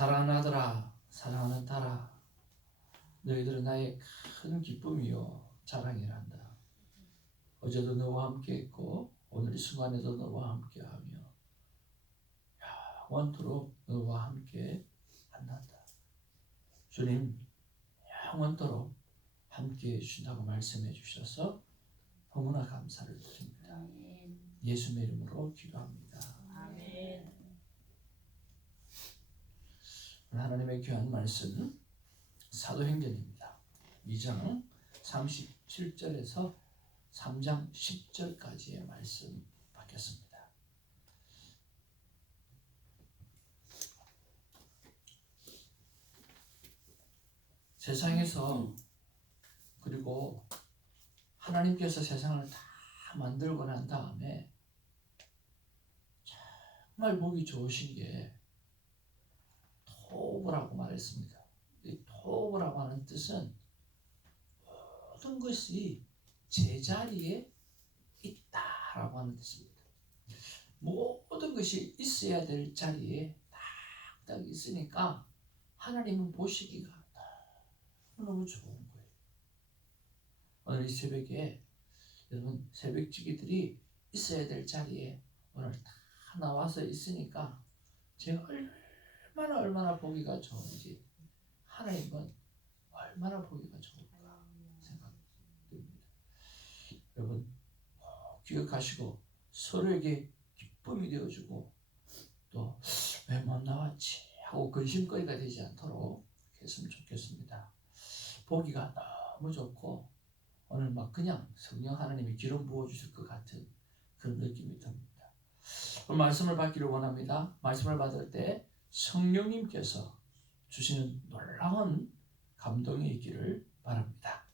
사랑하는 아들아, 사랑하는 딸아, 너희들은 나의 큰 기쁨이요 자랑이란다. 어제도 너와 함께했고 오늘 이 순간에도 너와 함께하며 영원토록 너와 함께 만난다. 주님 영원토록 함께해 주신다고 말씀해 주셔서 너무나 감사를 드립니다. 예수의 이름으로 기도합니다. 아멘. 하나님의 귀한 말씀 사도행전입니다. 2장 37절에서 3장 10절까지의 말씀 받겠습니다. 세상에서 그리고 하나님께서 세상을 다 만들고 난 다음에 정말 보기 좋으신 게 토브라고 말했습니다. 이 토브라고 하는 뜻은 모든 것이 제자리에 있다라고 하는 뜻입니다. 모든 것이 있어야 될 자리에 딱 있으니까 하나님은 보시기가 너무 좋은 거예요. 오늘 이 새벽에 여러분 새벽지기들이 있어야 될 자리에 오늘 다 나와서 있으니까 제가 얼마나 보기가 좋은지, 하나님은 얼마나 보기가 좋을까 생각됩니다. 여러분 기억하시고 서로에게 기쁨이 되어주고 또 왜 못 나왔지 하고 근심거리가 되지 않도록 했으면 좋겠습니다. 보기가 너무 좋고 오늘 막 그냥 성령 하나님이 기름 부어주실 것 같은 그런 느낌이 듭니다. 오늘 말씀을 받기를 원합니다. 말씀을 받을 때 성령님께서 주시는 놀라운 감동이 있기를 바랍니다.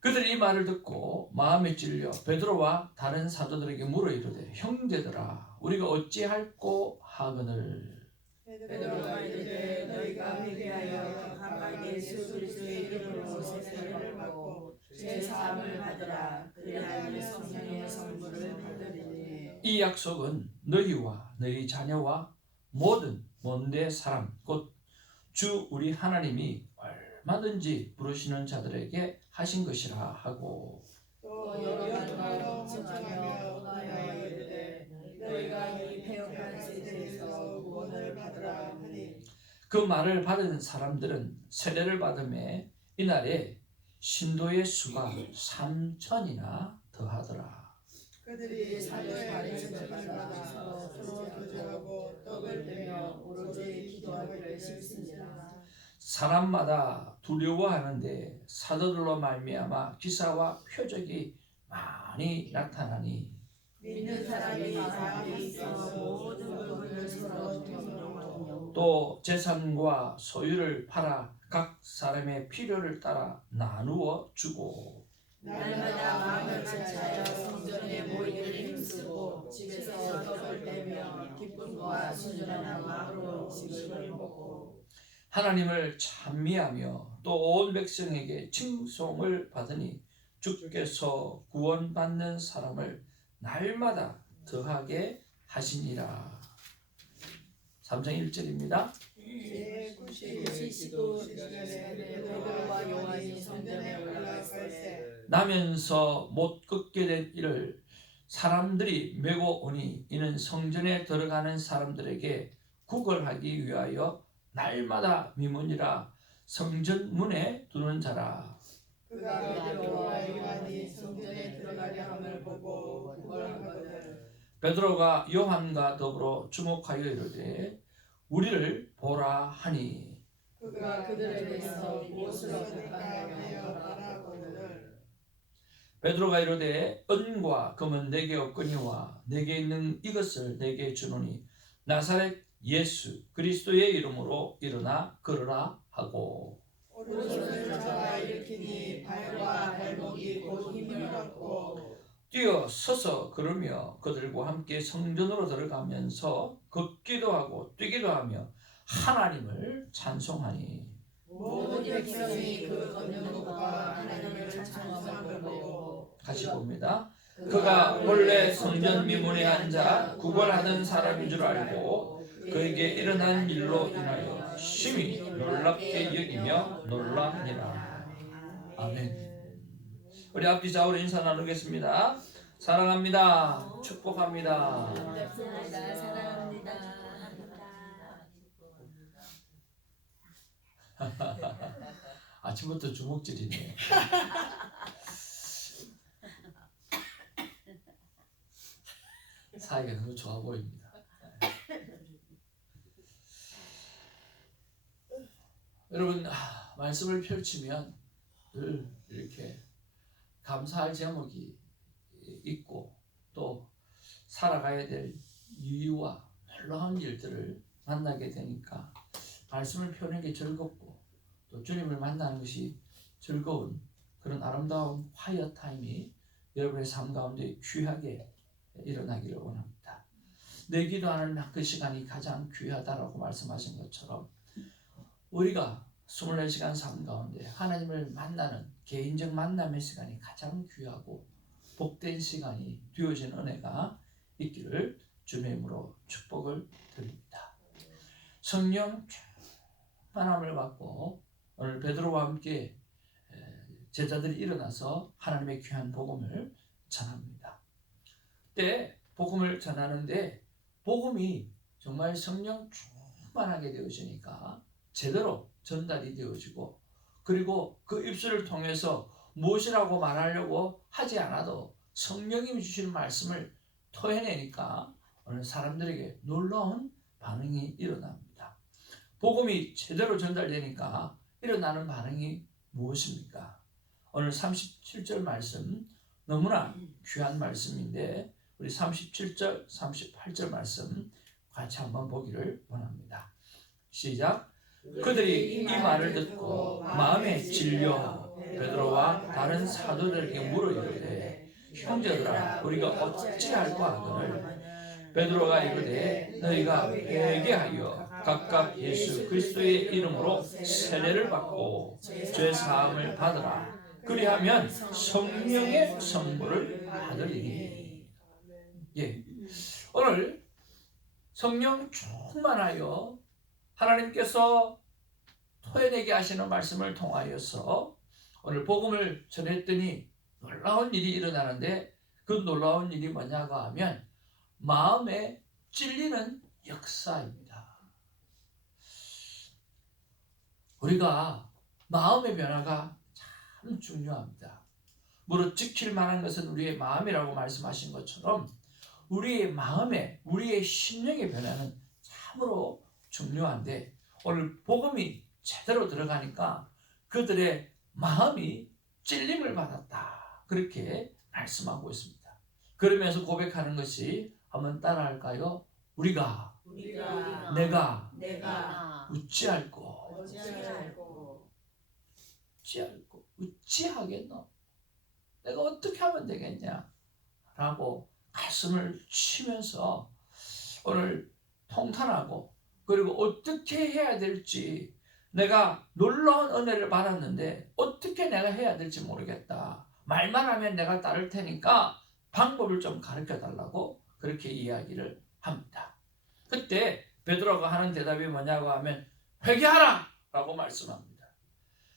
그들이 이 말을 듣고 마음에 찔려 베드로와 다른 사도들에게 물어 이르되 형제들아 우리가 어찌할꼬 하거늘. 베드로가 이르되 너희가 회개하여 각각 예수 그리스도의 이름으로 세례를 받고 죄 사함을 받으라. 그리하면 성령의 선물을 받으리니. 이 약속은 너희와 너희 자녀와 모든 먼데 사람 곧 주 우리 하나님이 얼마든지 부르시는 자들에게 하신 것이라 하고 또 여러 가지로 증하며 하여 이르되 너희가 이 배역한 세대에서 구원을 받으라 하니. 그 말을 받은 사람들은 세례를 받음에 이날에 신도의 수가 3,000이나 더하더라. 그들이 사도의 가르침을 받아서 서로 교제하고 떡을 떼며 오로지 기도하기를 힘쓰니라. 사람마다 두려워하는데 사도들로 말미암아 기사와 표적이 많이 나타나니 믿는 사람이 마음에 있어 모든 부분을 서로 통용하며 또 재산과 소유를 팔아 각 사람의 필요를 따라 나누어 주고 날마다 마음을 차려 성전에 모이기를 힘쓰고 집에서 떡을 떼며 기쁨과 순전한 마음으로 음식을 먹고 하나님을 찬미하며 또 온 백성에게 칭송을 받으니 주께서 구원받는 사람을 날마다 더하게 하시니라. 3장 1절입니다. 제92도 베드로와 요한이 성전에 올라갔을 때 나면서 못 걷게 된 이를 사람들이 메고 오니 이는 성전에 들어가는 사람들에게 구걸하기 위하여 날마다 미문이라 성전 문에 두는 자라. 그가 베드로와 요한이 성전에 들어가려 함을 보고 구걸하거든. 베드로가 요한과 더불어 주목하여 이르되 우리를 보라 하니 그가 그들에게서 무엇을 얻을까하며 말하거늘. 베드로가 이르되 은과 금은 내게 없거니와 내게 있는 이것을 내게 주노니 나사렛 예수 그리스도의 이름으로 일어나 걸으라 하고 오른손을 잡아 일으키니 발과 발목이 곧 힘을 얻고 뛰어 서서 걸으며 그들과 함께 성전으로 들어가면서 걷기도 하고 뛰기도 하며 하나님을 찬송하니 모든 백성이 그 걷는 것과 하나님을 찬송함을 보고 다시 봅니다. 그가 원래 성전 미문에 앉아 구걸하는 사람인 줄 알고 그에게 일어난 일로 인하여 심히 놀랍게 여기며 놀랍니라. 아멘. 우리 앞뒤 좌우로 인사 나누겠습니다. 사랑합니다. 축복합니다. 반갑습니다. 사랑합니다. 아침부터 주먹질이네. 사이가 너무 좋아 보입니다. 여러분, 말씀을 펼치면 늘 이렇게 감사할 제목이 있고 또 살아가야 될 이유와 놀라운 일들을 만나게 되니까 말씀을 펴는 게 즐겁고 또 주님을 만나는 것이 즐거운 그런 아름다운 화이어 타임이 여러분의 삶 가운데 귀하게 일어나기를 원합니다. 내 기도하는 그 시간이 가장 귀하다라고 말씀하신 것처럼 우리가 24시간 삶 가운데 하나님을 만나는 개인적 만남의 시간이 가장 귀하고 복된 시간이 되어진 은혜가 있기를 주님의 이름으로 축복을 드립니다. 성령 충만함을 받고 오늘 베드로와 함께 제자들이 일어나서 하나님의 귀한 복음을 전합니다. 그때 복음을 전하는데 복음이 정말 성령 충만하게 되어지니까 제대로 전달이 되어지고 그리고 그 입술을 통해서 무엇이라고 말하려고 하지 않아도 성령님이 주시는 말씀을 토해내니까 오늘 사람들에게 놀라운 반응이 일어납니다. 복음이 제대로 전달되니까 일어나는 반응이 무엇입니까? 오늘 37절 말씀 너무나 귀한 말씀인데 우리 37절, 38절 말씀 같이 한번 보기를 원합니다. 시작. 그들이 이 말을 듣고 마음에 질려 베드로와 다른 사도들에게 물어 이르되 형제들아 우리가 어찌할까 하거늘 베드로가 이르되 너희가 회개하여 각각 예수 그리스도의 이름으로 세례를 받고 죄 사함을 받으라. 그리하면 성령의 선물을 받으리니. 예, 오늘 성령 충만하여 하나님께서 토해내게 하시는 말씀을 통하여서 오늘 복음을 전했더니 놀라운 일이 일어나는데 그 놀라운 일이 뭐냐고 하면 마음에 찔리는 역사입니다. 우리가 마음의 변화가 참 중요합니다. 무릇 지킬 만한 것은 우리의 마음이라고 말씀하신 것처럼 우리의 마음에 우리의 심령의 변화는 참으로 중요한데 오늘 복음이 제대로 들어가니까 그들의 마음이 찔림을 받았다. 그렇게 말씀하고 있습니다. 그러면서 고백하는 것이 한번 따라할까요? 우리가 내가 어찌할꼬 어찌하겠노? 내가 어떻게 하면 되겠냐? 라고 가슴을 치면서 오늘 통탄하고 그리고 어떻게 해야 될지 내가 놀라운 은혜를 받았는데 어떻게 내가 해야 될지 모르겠다. 말만 하면 내가 따를 테니까 방법을 좀 가르쳐 달라고 그렇게 이야기를 합니다. 그때 베드로가 하는 대답이 뭐냐고 하면 회개하라! 라고 말씀합니다.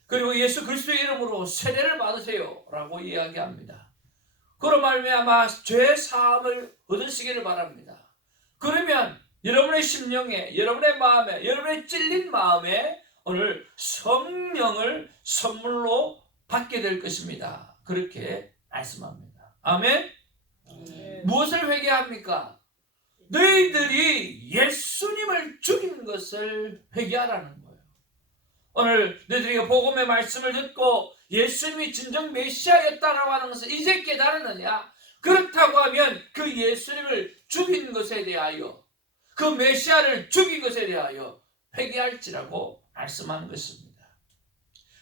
그리고 예수 그리스도의 이름으로 세례를 받으세요! 라고 이야기합니다. 그로 말미암아 죄 사함을 얻으시기를 바랍니다. 그러면 여러분의 심령에, 여러분의 마음에, 여러분의 찔린 마음에 오늘 성령을 선물로 받게 될 것입니다. 그렇게 말씀합니다. 아멘? 무엇을 회개합니까? 너희들이 예수님을 죽인 것을 회개하라는 거예요. 오늘 너희들이 복음의 말씀을 듣고 예수님이 진정 메시아였다라고 하는 것을 이제 깨달았느냐? 그렇다고 하면 그 예수님을 죽인 것에 대하여 그 메시아를 죽인 것에 대하여 회개할지라고 말씀하는 것입니다.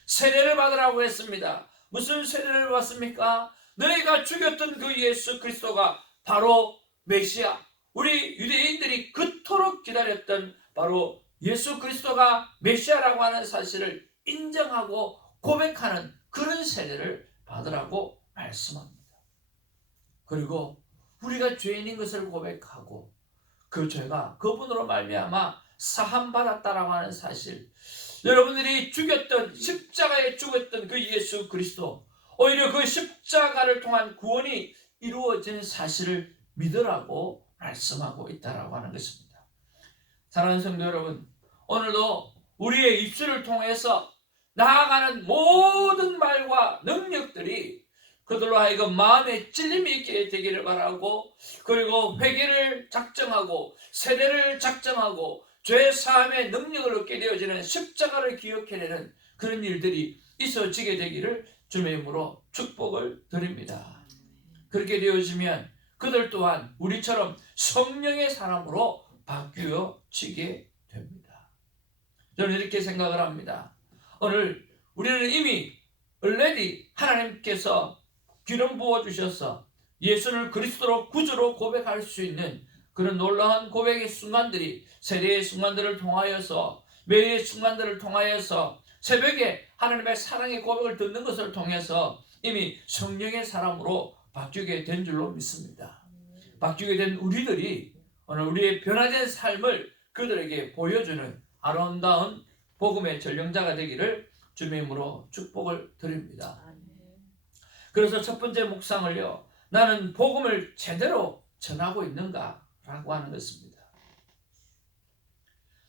세례를 받으라고 했습니다. 무슨 세례를 받습니까? 너희가 죽였던 그 예수 그리스도가 바로 메시아, 우리 유대인들이 그토록 기다렸던 바로 예수 그리스도가 메시아라고 하는 사실을 인정하고 고백하는 그런 세례를 받으라고 말씀합니다. 그리고 우리가 죄인인 것을 고백하고 그 죄가 그분으로 말미암아 사함받았다라고 하는 사실, 여러분들이 죽였던, 십자가에 죽었던 그 예수 그리스도, 오히려 그 십자가를 통한 구원이 이루어진 사실을 믿으라고 말씀하고 있다라고 하는 것입니다. 사랑하는 성도 여러분, 오늘도 우리의 입술을 통해서 나아가는 모든 말과 능력들이 그들로 하여금 마음에 찔림이 있게 되기를 바라고, 그리고 회개를 작정하고 세례를 작정하고 죄 사함의 능력을 얻게 되어지는 십자가를 기억해내는 그런 일들이 있어지게 되기를 주님의 이름으로 축복을 드립니다. 그렇게 되어지면 그들 또한 우리처럼 성령의 사람으로 바뀌어지게 됩니다. 저는 이렇게 생각을 합니다. 오늘 우리는 이미 already 하나님께서 기름 부어주셔서 예수를 그리스도로 구주로 고백할 수 있는 그런 놀라운 고백의 순간들이, 세례의 순간들을 통하여서, 매일의 순간들을 통하여서, 새벽에 하나님의 사랑의 고백을 듣는 것을 통해서 이미 성령의 사람으로 바뀌게 된 줄로 믿습니다. 바뀌게 된 우리들이 오늘 우리의 변화된 삶을 그들에게 보여주는 아름다운 복음의 전령자가 되기를 주님의 이름으로 축복을 드립니다. 그래서 첫 번째 묵상을요, 나는 복음을 제대로 전하고 있는가? 라고 하는 것입니다.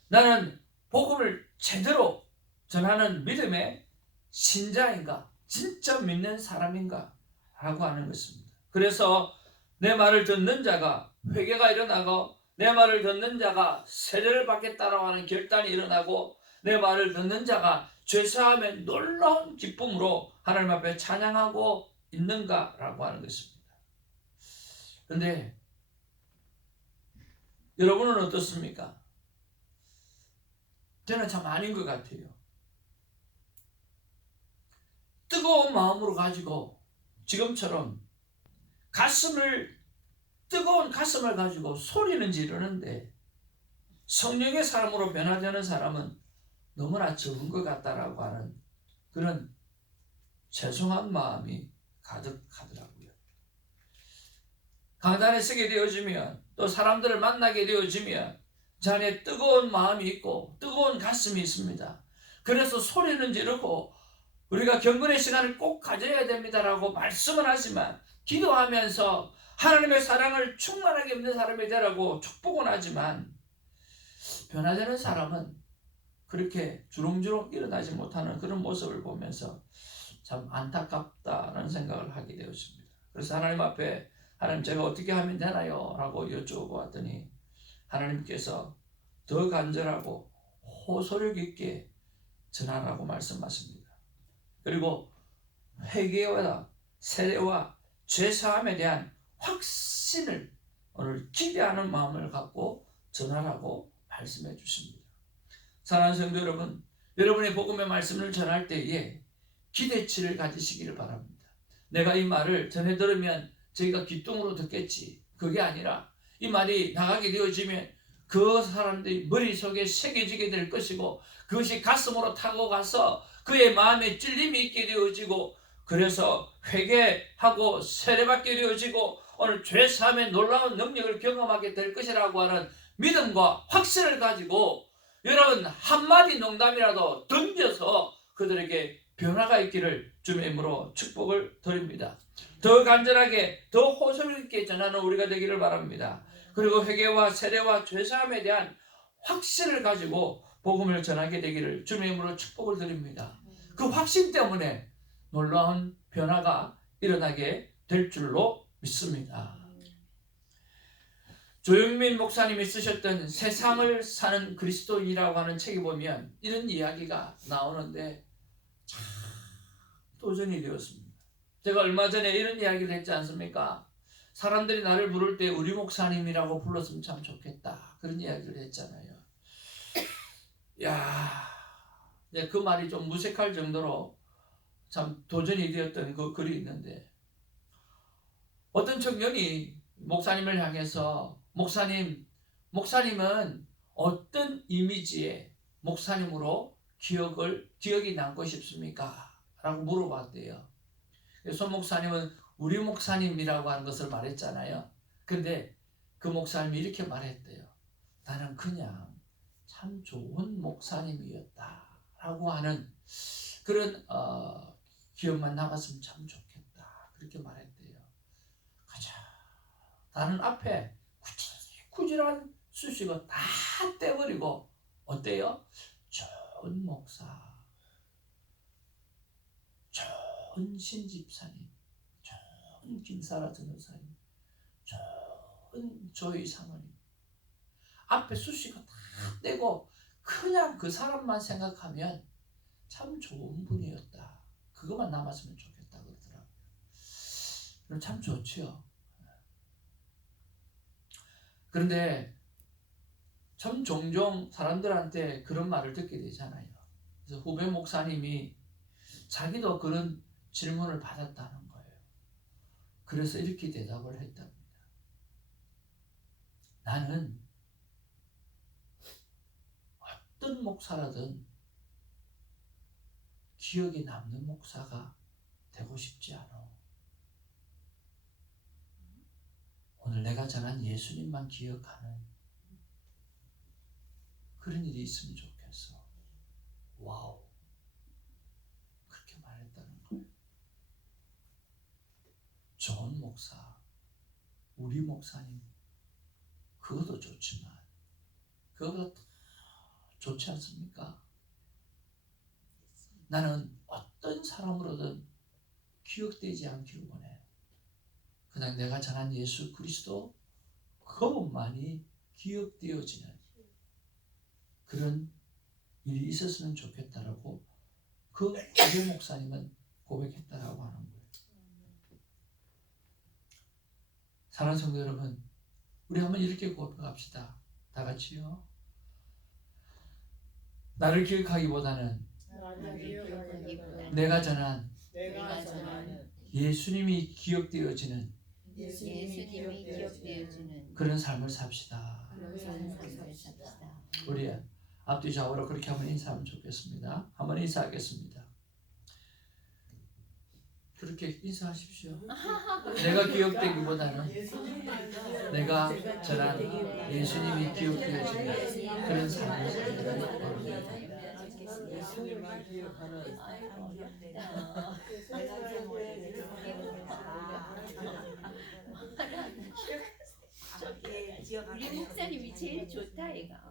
나는 복음을 제대로 전하는 믿음의 신자인가? 진짜 믿는 사람인가? 라고 하는 것입니다. 그래서 내 말을 듣는 자가 회개가 일어나고, 내 말을 듣는 자가 세례를 받겠다라고 하는 결단이 일어나고, 내 말을 듣는 자가 죄사함의 놀라운 기쁨으로 하나님 앞에 찬양하고 있는가라고 하는 것입니다. 그런데 여러분은 어떻습니까? 저는 참 아닌 것 같아요. 뜨거운 마음으로 가지고 지금처럼 뜨거운 가슴을 가지고 소리는 지르는데 성령의 사람으로 변화되는 사람은 너무나 적은 것 같다라고 하는 그런 죄송한 마음이 가득하더라고요. 강단에 서게 되어지면, 또 사람들을 만나게 되어지면 저 안에 뜨거운 마음이 있고 뜨거운 가슴이 있습니다. 그래서 소리는 지르고 우리가 경건의 시간을 꼭 가져야 됩니다라고 말씀을 하지만, 기도하면서 하나님의 사랑을 충만하게 믿는 사람이 되라고 축복은 하지만, 변화되는 사람은 그렇게 주렁주렁 일어나지 못하는 그런 모습을 보면서 참 안타깝다는 생각을 하게 되었습니다. 그래서 하나님 앞에, 하나님 제가 어떻게 하면 되나요? 라고 여쭤보았더니 하나님께서 더 간절하고 호소력 있게 전하라고 말씀하십니다. 그리고 회개와 세례와 죄사함에 대한 확신을 오늘 기대하는 마음을 갖고 전하라고 말씀해 주십니다. 사랑하는 성도 여러분, 여러분의 복음의 말씀을 전할 때에 기대치를 가지시기를 바랍니다. 내가 이 말을 전해 들으면 저희가 귀뚱으로 듣겠지, 그게 아니라 이 말이 나가게 되어지면 그 사람들이 머릿속에 새겨지게 될 것이고, 그것이 가슴으로 타고 가서 그의 마음에 찔림이 있게 되어지고, 그래서 회개하고 세례받게 되어지고 오늘 죄사함의 놀라운 능력을 경험하게 될 것이라고 하는 믿음과 확신을 가지고 여러분 한마디 농담이라도 던져서 그들에게 변화가 있기를 주님의 이름으로 축복을 드립니다. 더 간절하게, 더 호소력 있게 전하는 우리가 되기를 바랍니다. 그리고 회개와 세례와 죄사함에 대한 확신을 가지고 복음을 전하게 되기를 주님의 이름으로 축복을 드립니다. 그 확신 때문에 놀라운 변화가 일어나게 될 줄로 믿습니다. 조영민 목사님이 쓰셨던 세상을 사는 그리스도인이라고 하는 책에 보면 이런 이야기가 나오는데 참 도전이 되었습니다. 제가 얼마 전에 이런 이야기를 했지 않습니까? 사람들이 나를 부를 때 우리 목사님이라고 불렀으면 참 좋겠다, 그런 이야기를 했잖아요. 그 말이 좀 무색할 정도로 참 도전이 되었던 그 글이 있는데, 어떤 청년이 목사님을 향해서 목사님은 어떤 이미지의 목사님으로 기억이 남고 싶습니까? 라고 물어봤대요. 손 목사님은 우리 목사님이라고 하는 것을 말했잖아요. 근데 그 목사님이 이렇게 말했대요. 나는 그냥 참 좋은 목사님이었다라고 하는 그런 기억만 남았으면 참 좋겠다. 그렇게 말했대요. 가자. 나는 앞에 구질구질한 수식어 다 떼버리고 어때요? 좋은 목사, 좋은 신집사님, 좋은 김사라 전도사님, 좋은 조이 사모님 앞에 수식어 다 떼고 그냥 그 사람만 생각하면 참 좋은 분이었다. 그것만 남았으면 좋겠다 그러더라고요. 그럼 참 좋지요. 그런데 참 종종 사람들한테 그런 말을 듣게 되잖아요. 그래서 후배 목사님이 자기도 그런 질문을 받았다는 거예요. 그래서 이렇게 대답을 했답니다. 나는 어떤 목사라든 기억에 남는 목사가 되고 싶지 않아. 오늘 내가 전한 예수님만 기억하는 그런 일이 있으면 좋겠어. 와우. 그렇게 말했다는 거예요. 좋은 목사, 우리 목사님, 그것도 좋지만 그것보다 더 좋지 않습니까? 나는 어떤 사람으로든 기억되지 않기를 원해. 그냥 내가 전한 예수 그리스도 그것만이 기억되어지는 그런 일이 있었으면 좋겠다라고 그 후배 목사님은 고백했다라고 하는 거예요. 사랑하는 성도 여러분, 우리 한번 이렇게 고백합시다. 다 같이요. 나를 기억하기보다는 내가 전한 예수님이 기억되어지는 그런 삶을 삽시다. 우리 앞뒤 좌우로 그렇게 한번 인사하면 좋겠습니다. 한번 인사하겠습니다. 그렇게 인사하십시오. 내가 기억되기보다는 내가 전한 예수님이 기억되어지는 그런 삶을 살기를 바랍니다. 예수님만 기억하는 우리 목사님이 제일 좋다 얘가.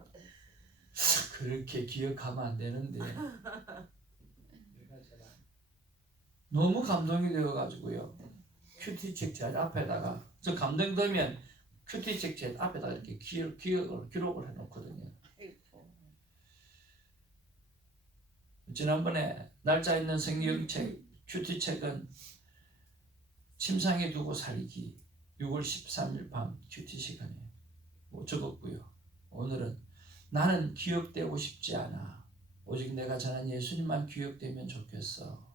그렇게 기억하면 안 되는데 너무 감동이 되어가지고요. 큐티책 제 앞에다가 저 감동되면 큐티책 제 앞에다가 이렇게 기록을 해놓거든요. 지난번에 날짜 있는 성경책 큐티책은 침상에 두고 살기 6월 13일 밤 큐티 시간에 적었고요. 오늘은 나는 기억되고 싶지 않아. 오직 내가 전한 예수님만 기억되면 좋겠어.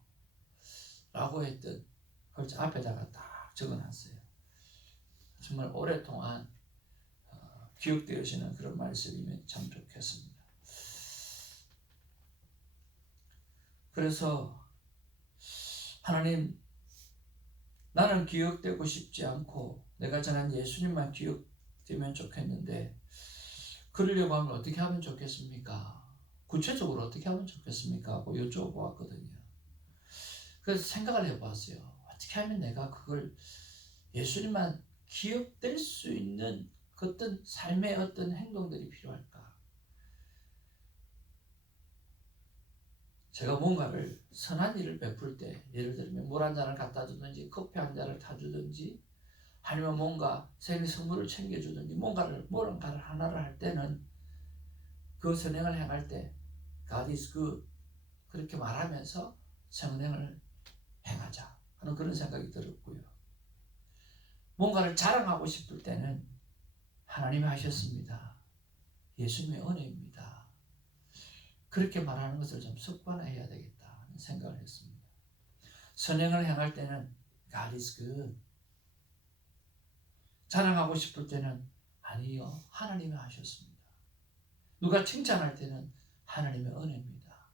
라고 했던 그걸 앞에다가 딱 적어놨어요. 정말 오랫동안 기억되어지는 그런 말씀이면 참 좋겠습니다. 그래서 하나님, 나는 기억되고 싶지 않고 내가 전한 예수님만 기억되면 좋겠는데 그러려고 하면 어떻게 하면 좋겠습니까? 구체적으로 어떻게 하면 좋겠습니까? 하고 여쭤보았거든요. 그래서 생각을 해봤어요. 어떻게 하면 내가 그걸 예수님만 기억될 수 있는 어떤 삶의 어떤 행동들이 필요할까? 제가 뭔가를 선한 일을 베풀 때, 예를 들면 물 한 잔을 갖다 주든지 커피 한 잔을 타주든지 아니면 뭔가 생일 선물을 챙겨주든지 뭔가를 하나를 할 때는 그 선행을 행할 때 God is good 그렇게 말하면서 선행을 행하자 하는 그런 생각이 들었고요. 뭔가를 자랑하고 싶을 때는 하나님이 하셨습니다. 예수님의 은혜입니다. 그렇게 말하는 것을 좀 습관화해야 되겠다 하는 생각을 했습니다. 선행을 행할 때는 God is good. 자랑하고 싶을 때는 아니요, 하나님이 하셨습니다. 누가 칭찬할 때는 하나님의 은혜입니다.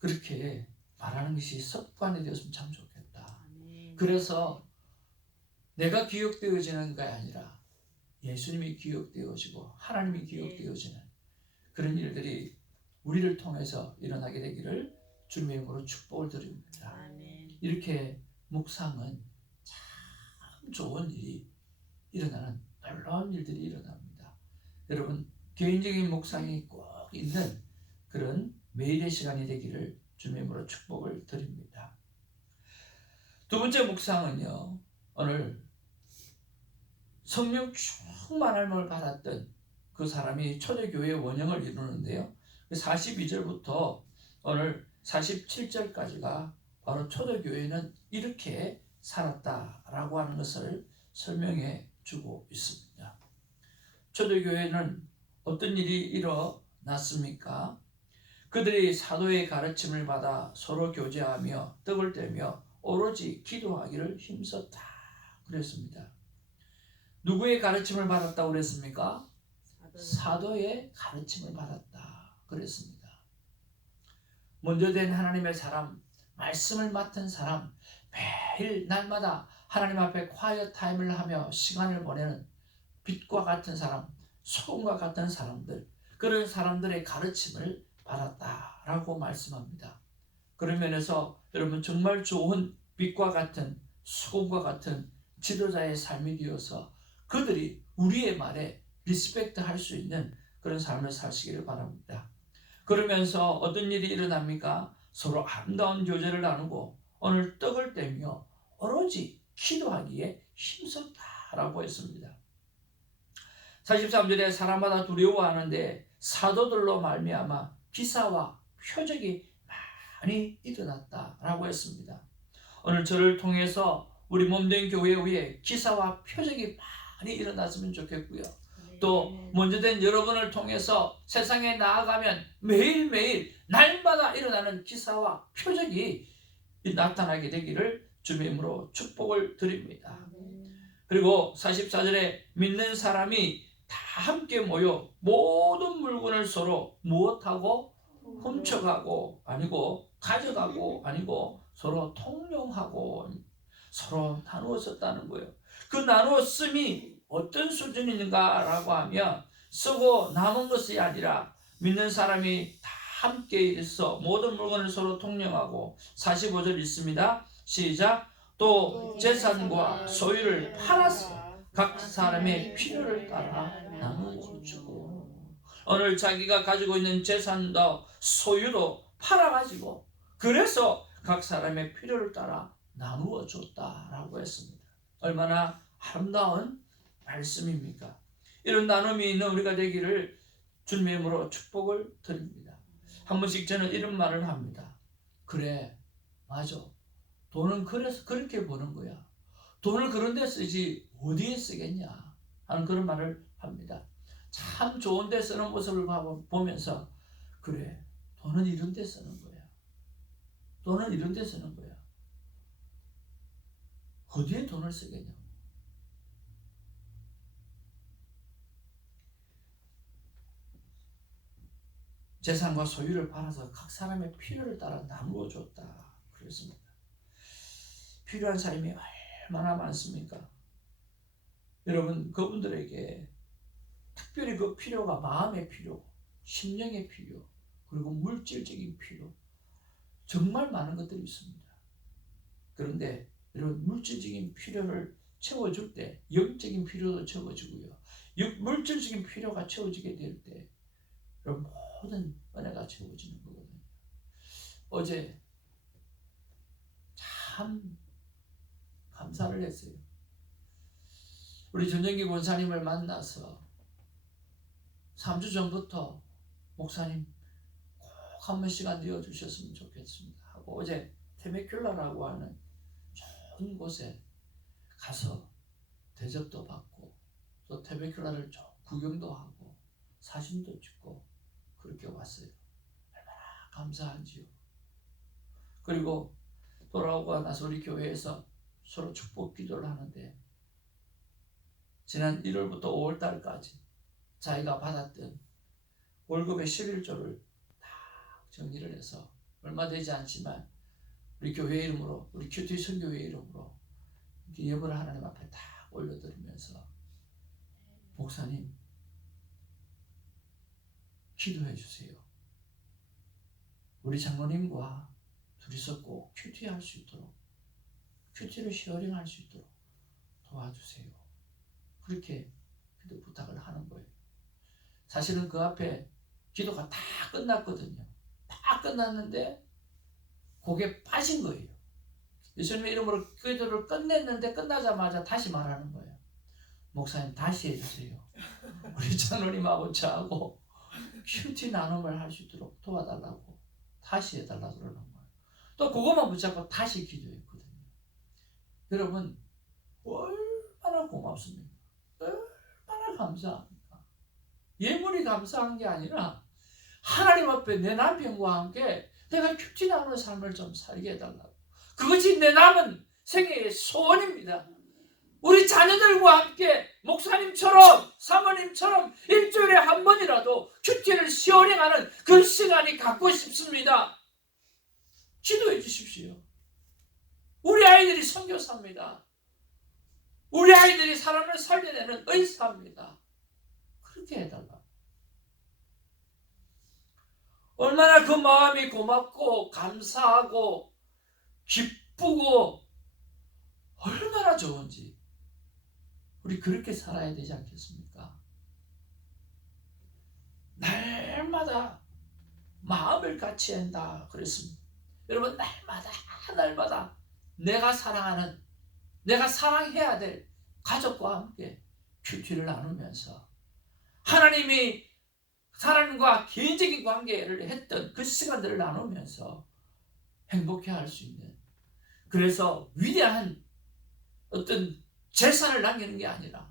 그렇게 말하는 것이 습관이 되었으면 참 좋겠다. 그래서 내가 기억되어지는 게 아니라 예수님이 기억되어지고 하나님이 기억되어지는 그런 일들이 우리를 통해서 일어나게 되기를 주님의 이름으로 축복을 드립니다. 아멘. 이렇게 묵상은 참 좋은 일이 일어나는 놀라운 일들이 일어납니다. 여러분 개인적인 묵상이 꼭 있는 그런 매일의 시간이 되기를 주님의 이름으로 축복을 드립니다. 두 번째 묵상은요, 오늘 성령 충만함을 받았던 그 사람이 초대교회의 원형을 이루는데요, 42절부터 오늘 47절까지가 바로 초대교회는 이렇게 살았다라고 하는 것을 설명해 주고 있습니다. 초대교회는 어떤 일이 일어났습니까? 그들이 사도의 가르침을 받아 서로 교제하며 떡을 떼며 오로지 기도하기를 힘썼다 그랬습니다. 누구의 가르침을 받았다고 그랬습니까? 사도의 가르침을 받았다 그랬습니다. 먼저 된 하나님의 사람, 말씀을 맡은 사람, 매일 날마다 하나님 앞에 콰이어 타임을 하며 시간을 보내는 빛과 같은 사람, 소금과 같은 사람들, 그런 사람들의 가르침을 받았다라고 말씀합니다. 그런 면에서 여러분 정말 좋은 빛과 같은 소금과 같은 지도자의 삶이 되어서 그들이 우리의 말에 리스펙트 할 수 있는 그런 삶을 사시기를 바랍니다. 그러면서 어떤 일이 일어납니까? 서로 아름다운 교제를 나누고 오늘 떡을 떼며 오로지 기도하기에 힘썼다라고 했습니다. 43절에 사람마다 두려워하는데 사도들로 말미암아 기사와 표적이 많이 일어났다라고 했습니다. 오늘 저를 통해서 우리 몸된 교회 위에 기사와 표적이 많이 일어났으면 좋겠고요. 또 먼저 된 여러분을 통해서 세상에 나아가면 매일매일 날마다 일어나는 기사와 표적이 나타나게 되기를 주님의 이름으로 축복을 드립니다. 그리고 44절에 믿는 사람이 다 함께 모여 모든 물건을 서로 무엇하고 훔쳐가고 아니고 가져가고 아니고 서로 통용하고 서로 나누어 썼다는 거예요. 그 나누어 씀이 어떤 수준인가라고 하면 쓰고 남은 것이 아니라 믿는 사람이 다 함께 있어 모든 물건을 서로 통용하고 45절 있습니다. 시작. 또 재산과 소유를 팔아서 각 사람의 필요를 따라 나누어 주고 오늘 자기가 가지고 있는 재산도 소유도 팔아가지고 그래서 각 사람의 필요를 따라 나누어 줬다라고 했습니다. 얼마나 아름다운 말씀입니까? 이런 나눔이 있는 우리가 되기를 주님의 이름으로 축복을 드립니다. 한 번씩 저는 이런 말을 합니다. 그래, 맞아. 돈은 그래서 그렇게 버는 거야. 돈을 그런 데 쓰지 어디에 쓰겠냐 하는 그런 말을 합니다. 참 좋은 데 쓰는 모습을 보면서 그래, 돈은 이런 데 쓰는 거야. 돈은 이런 데 쓰는 거야. 어디에 돈을 쓰겠냐. 재산과 소유를 팔아서 각 사람의 필요를 따라 나누어 줬다 그랬습니다. 필요한 사람이 얼마나 많습니까? 여러분 그분들에게 특별히 그 필요가 마음의 필요, 심령의 필요, 그리고 물질적인 필요 정말 많은 것들이 있습니다. 그런데 여러분 물질적인 필요를 채워줄 때 영적인 필요도 채워주고요. 물질적인 필요가 채워지게 될 때 여러분 모든 은혜가 채워지는 거거든요. 어제 참 감사를 했어요. 우리 전정기 권사님을 만나서 3주 전부터 목사님 꼭 한 번 시간 내어주셨으면 좋겠습니다 하고 어제 테메큘라라고 하는 좋은 곳에 가서 대접도 받고 또 테메큘라를 좀 구경도 하고 사진도 찍고 그렇게 왔어요. 얼마나 감사한지요. 그리고 돌아오고 나서 우리 교회에서 서로 축복 기도를 하는데 지난 1월부터 5월달까지 자기가 받았던 월급의 11조를 다 정리를 해서 얼마 되지 않지만 우리 교회 이름으로 우리 큐티 선교회 이름으로 이렇게 예물을 하나님 앞에 다 올려드리면서 목사님 기도해 주세요. 우리 장로님과 둘이서 꼭 큐티할 수 있도록, 큐티를 쉐어링할 수 있도록 도와주세요. 그렇게 기도 부탁을 하는 거예요. 사실은 그 앞에 기도가 다 끝났거든요. 다 끝났는데 그게 빠진 거예요. 예수님의 이름으로 기도를 끝냈는데 끝나자마자 다시 말하는 거예요. 목사님 다시 해주세요. 우리 장로님하고 저하고 큐티 나눔을 할 수 있도록 도와달라고 다시 해달라고 그러는 거예요. 또 그것만 붙잡고 다시 기도했거든요. 여러분 얼마나 고맙습니까? 얼마나 감사합니까? 예물이 감사한 게 아니라 하나님 앞에 내 남편과 함께 내가 큐티 나누는 삶을 좀 살게 해달라고. 그것이 내 남은 생애의 소원입니다. 우리 자녀들과 함께 목사님처럼 사모님처럼 일주일에 한 번이라도 큐티를 시어링하는 그 시간이 갖고 싶습니다. 기도해 주십시오. 우리 아이들이 선교사입니다. 우리 아이들이 사람을 살려내는 의사입니다. 그렇게 해달라. 얼마나 그 마음이 고맙고 감사하고 기쁘고 얼마나 좋은지 우리 그렇게 살아야 되지 않겠습니까? 날마다 마음을 같이 한다 그랬습니다. 여러분 날마다 내가 사랑하는, 내가 사랑해야 될 가족과 함께 큐티를 나누면서 하나님이 하나님과 개인적인 관계를 했던 그 시간들을 나누면서 행복해할 수 있는, 그래서 위대한 어떤 재산을 남기는 게 아니라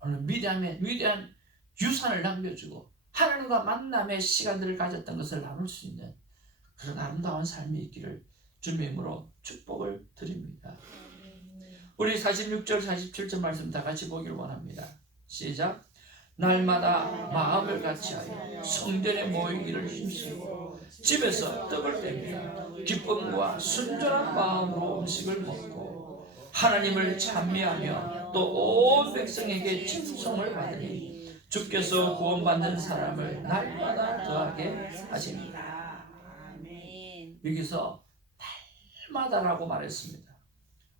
오늘 위대한 유산을 남겨주고 하나님과 만남의 시간들을 가졌던 것을 나눌 수 있는 그런 아름다운 삶이 있기를 주님의 이름으로 축복을 드립니다. 우리 46절 47절 말씀 다 같이 보기를 원합니다. 시작. 날마다 마음을 같이하여 성전에 모이기를 힘쓰고 집에서 떡을 뗍니다. 기쁨과 순전한 마음으로 음식을 먹고 하나님을 찬미하며 또 온 백성에게 칭송을 받으니 주께서 구원받는 사람을 날마다 더하게 하십니다. 여기서 날마다라고 말했습니다.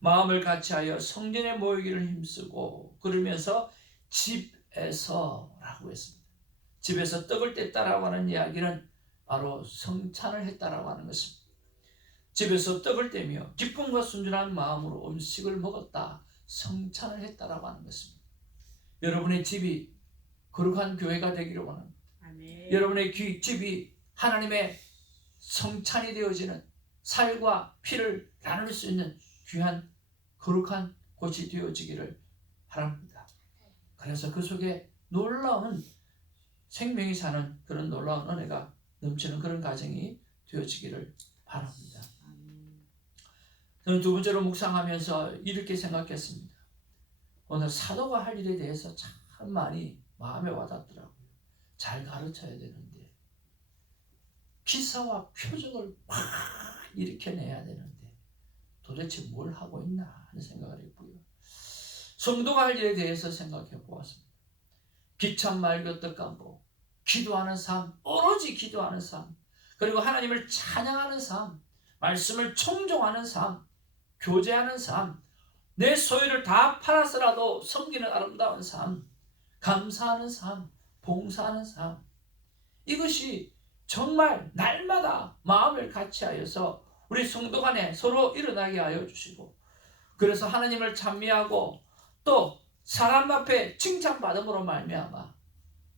마음을 같이하여 성전에 모이기를 힘쓰고, 그러면서 집에서라고 했습니다. 집에서 떡을 뗐다라고 하는 이야기는 바로 성찬을 했다라고 하는 것입니다. 집에서 떡을 떼며 기쁨과 순전한 마음으로 음식을 먹었다, 성찬을 했다라고 하는 것입니다. 여러분의 집이 거룩한 교회가 되기를 원합니다. 여러분의 집이 하나님의 성찬이 되어지는 살과 피를 나눌 수 있는 귀한 거룩한 곳이 되어지기를 바랍니다. 그래서 그 속에 놀라운 생명이 사는 그런 놀라운 은혜가 넘치는 그런 가정이 되어지기를 바랍니다. 저는 두 번째로 묵상하면서 이렇게 생각했습니다. 오늘 사도가 할 일에 대해서 참 많이 마음에 와닿더라고요. 잘 가르쳐야 되는데, 기사와 표적을 막 일으켜내야 되는데 도대체 뭘 하고 있나 하는 생각을 했고요. 성도가 할 일에 대해서 생각해 보았습니다. 기참 말고 떡간보, 기도하는 삶, 오로지 기도하는 삶, 그리고 하나님을 찬양하는 삶, 말씀을 청종하는 삶, 교제하는 삶, 내 소유를 다 팔아서라도 섬기는 아름다운 삶, 감사하는 삶, 봉사하는 삶, 이것이 정말 날마다 마음을 같이하여서 우리 성도 간에 서로 일어나게 하여 주시고, 그래서 하나님을 찬미하고 또 사람 앞에 칭찬받음으로 말미암아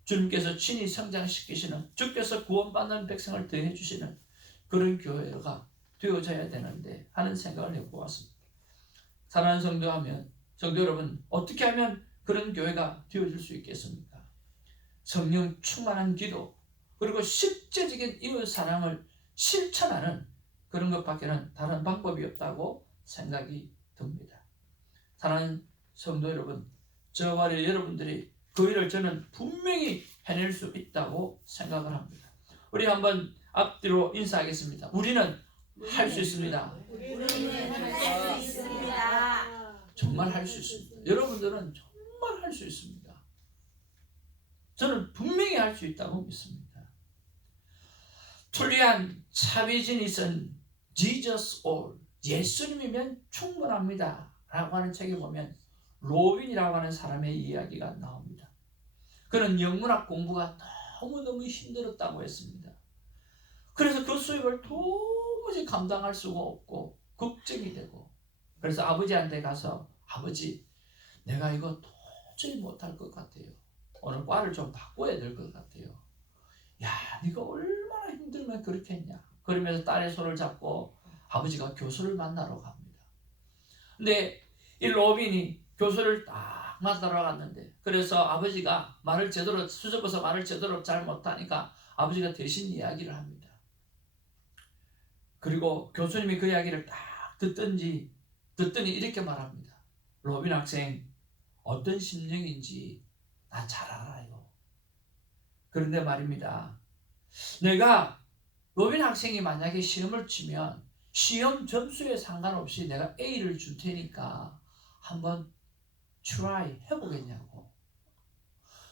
주님께서 친히 성장시키시는, 주께서 구원받는 백성을 더해 주시는 그런 교회가 되어져야 되는데 하는 생각을 해보았습니다. 사랑하는 성도하면, 성도 여러분, 어떻게 하면 그런 교회가 되어질 수 있겠습니까? 성령 충만한 기도, 그리고 실제적인 이웃 사랑을 실천하는 그런 것밖에는 다른 방법이 없다고 생각이 듭니다. 사랑하는 성도 여러분, 저와 여러분들이 그 일을 저는 분명히 해낼 수 있다고 생각을 합니다. 우리 한번 앞뒤로 인사하겠습니다. 우리는 할 수 있습니다. 우리는 할 수 있습니다. 정말 할 수 있습니다. 여러분들은 정말 할 수 있습니다. 저는 분명히 할 수 있다고 믿습니다. 툴리안 차비지니슨 Jesus all, 예수님이면 충분합니다 라고 하는 책에 보면 로빈이라고 하는 사람의 이야기가 나옵니다. 그는 영문학 공부가 너무너무 힘들었다고 했습니다. 그래서 그 수입을 도무지 감당할 수가 없고 걱정이 되고, 그래서 아버지한테 가서 아버지, 내가 이거 도저히 못할 것 같아요. 오늘 과를 좀 바꿔야 될 것 같아요. 야, 네가 얼마나 힘들면 그렇게 했냐. 그러면서 딸의 손을 잡고 아버지가 교수를 만나러 갑니다. 근데 이 로빈이 교수를 딱 만나러 갔는데, 그래서 아버지가 말을 제대로 수줍어서 말을 제대로 잘 못하니까 아버지가 대신 이야기를 합니다. 그리고 교수님이 그 이야기를 딱 듣더니 이렇게 말합니다. 로빈 학생, 어떤 심정인지 나 잘 알아요. 그런데 말입니다, 내가 로빈 학생이 만약에 시험을 치면 시험 점수에 상관없이 내가 A를 줄 테니까 한번 try 해보겠냐고.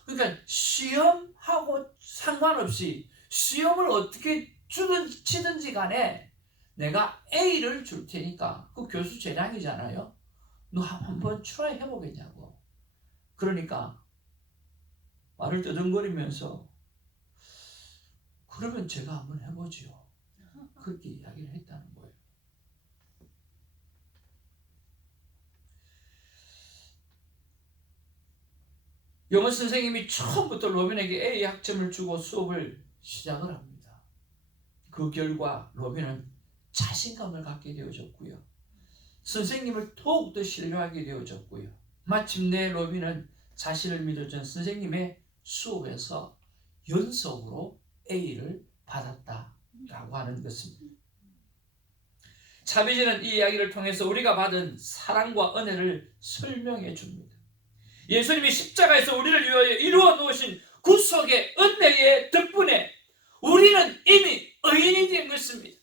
그러니까 시험하고 상관없이 시험을 어떻게 치든지 간에 내가 A를 줄 테니까, 그 교수 재량이잖아요. 너 한번 try 해보겠냐고. 그러니까 말을 뜨듬거리면서 그러면 제가 한번 해보지요. 그렇게 이야기를 했다는 거예요. 영어 선생님이 처음부터 로빈에게 A 학점을 주고 수업을 시작을 합니다. 그 결과 로빈은 자신감을 갖게 되어졌고요. 선생님을 더욱더 신뢰하게 되어졌고요. 마침내 로빈은 자신을 믿어준 선생님의 수업에서 연속으로 A를 받았다라고 하는 것입니다. 차비지는 이 이야기를 통해서 우리가 받은 사랑과 은혜를 설명해 줍니다. 예수님이 십자가에서 우리를 위하여 이루어 놓으신 구속의 은혜의 덕분에 우리는 이미 의인이 된 것입니다.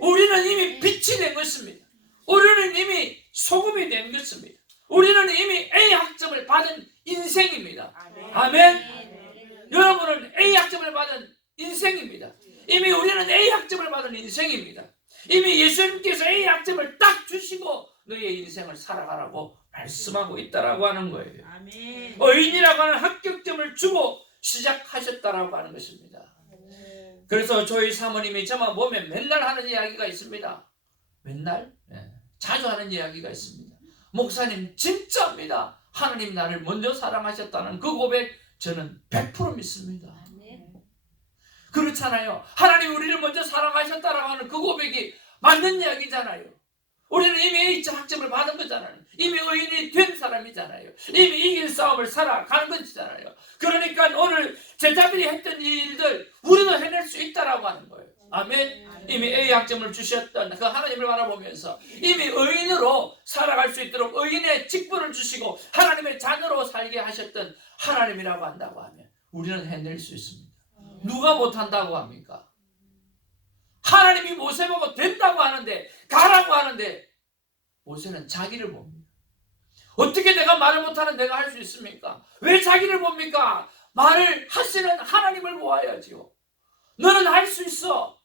우리는 이미 빛이 된 것입니다. 우리는 이미 소금이 된 것입니다. 우리는 이미 A 학점을 받은 인생입니다. 아멘. 여러분은 A 학점을 받은 인생입니다. 이미 우리는 A 학점을 받은 인생입니다. 이미 예수님께서 A 학점을 딱 주시고 너의 인생을 살아가라고 말씀하고 있다라고 하는 거예요. 아멘. 의인이라고 하는 합격점을 주고 시작하셨다라고 하는 것입니다. 그래서 저희 사모님이 저만 보면 맨날 하는 이야기가 있습니다. 맨날? 네. 자주 하는 이야기가 있습니다. 목사님 진짜입니다. 하나님 나를 먼저 사랑하셨다는 그 고백 저는 100% 믿습니다. 그렇잖아요. 하나님 우리를 먼저 사랑하셨다라고 하는 그 고백이 맞는 이야기잖아요. 우리는 이미 A 학점을 받은 거잖아요. 이미 의인이 된 사람이잖아요. 이미 이길 싸움을 살아가는 것이잖아요. 그러니까 오늘 제자들이 했던 일들 우리도 해낼 수 있다라고 하는 거예요. 아멘. 이미 A 학점을 주셨던 그 하나님을 바라보면서 이미 의인으로 살아갈 수 있도록 의인의 직분을 주시고 하나님의 자녀로 살게 하셨던 하나님이라고 한다고 하면 우리는 해낼 수 있습니다. 누가 못한다고 합니까? 하나님이 모세 보고 된다고 하는데, 가라고 하는데 모세는 자기를 봅니다. 어떻게 내가 말을 못하는 내가 할 수 있습니까? 왜 자기를 봅니까? 말을 하시는 하나님을 보아야지요. 너는 할 수 있어.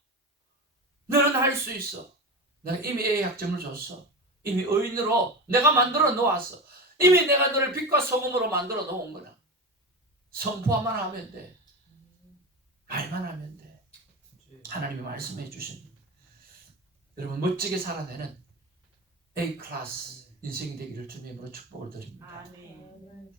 너는 할 수 있어. 내가 이미 A 학점을 줬어. 이미 의인으로 내가 만들어 놓았어. 이미 내가 너를 빛과 소금으로 만들어 놓은 거야. 선포만 하면 돼. 말만 하면 돼. 하나님이 말씀해 주신 여러분 멋지게 살아내는 A 클래스 인생이 되기를 주님으로 축복을 드립니다. 아멘.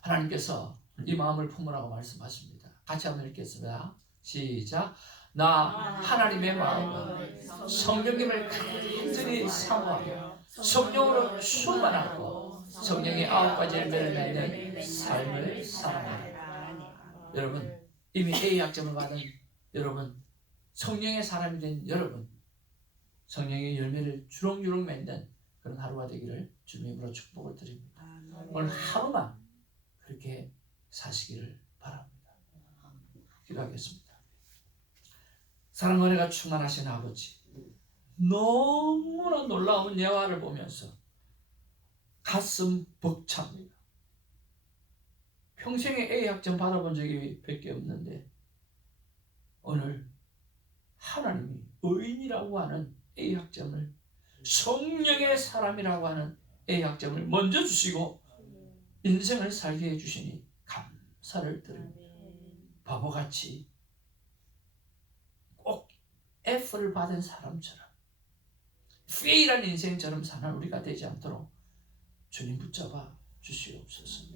하나님께서 이 마음을 품으라고 말씀하십니다. 같이 한번 읽겠습니다. 시작. 나 하나님의 마음은 성령님을 간절히 사모하며 성령으로 충만하고 성령의 9가지 열매를 맺는 삶을 살아가라. 여러분 이미 A 학점을 받은 여러분, 성령의 사람이 된 여러분, 성령의 열매를 주렁주렁 맺는 그런 하루가 되기를 주님으로 축복을 드립니다. 오늘 하루만 그렇게 사시기를 바랍니다. 기도하겠습니다. 사랑 은혜가 충만하신 아버지, 너무나 놀라운 예화를 보면서 가슴 벅찹니다. 평생에 A 학점 받아본 적이 몇 개 없는데 오늘 하나님이 의인이라고 하는 A 학점을, 성령의 사람이라고 하는 A 학점을 먼저 주시고 인생을 살게 해주시니 감사를 드립니다. 바보같이 꼭 F를 받은 사람처럼 페일한 인생처럼 사는 우리가 되지 않도록 주님 붙잡아 주시옵소서.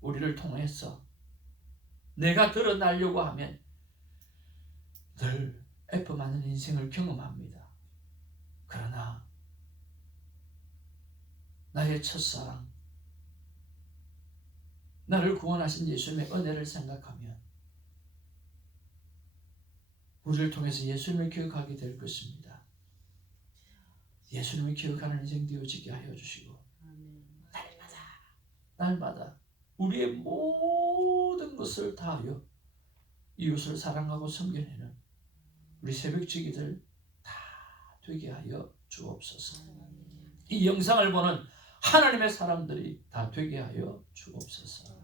우리를 통해서 내가 드러나려고 하면 늘 F 많은 인생을 경험합니다. 그러나 나의 첫사랑, 나를 구원하신 예수님의 은혜를 생각하면 우리를 통해서 예수님을 기억하게 될 것입니다. 예수님을 기억하는 인생 되어지게 하여 주시고 날마다 우리의 모든 것을 다하여 이웃을 사랑하고 섬겨내는 우리 새벽지기들 다 되게 하여 주옵소서. 이 영상을 보는 하나님의 사람들이 다 되게 하여 주옵소서.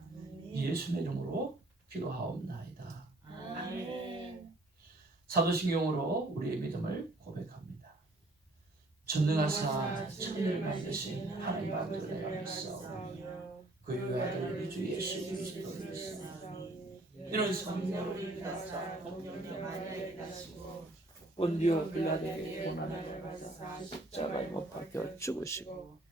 예수의 이름으로 기도하옵나이다. 아멘. 사도신경으로 우리의 믿음을 고백합니다. 전능하사 천지를 만드신 하나님 아버지를 믿사오니 그의 아들 우리 주 예수 그리스도를 믿사오니 이는 성령으로 인하사 본토 마리아에 나시고 본디오 빌라도에게 고난을 받으사 십자가에 못 박혀 죽으시고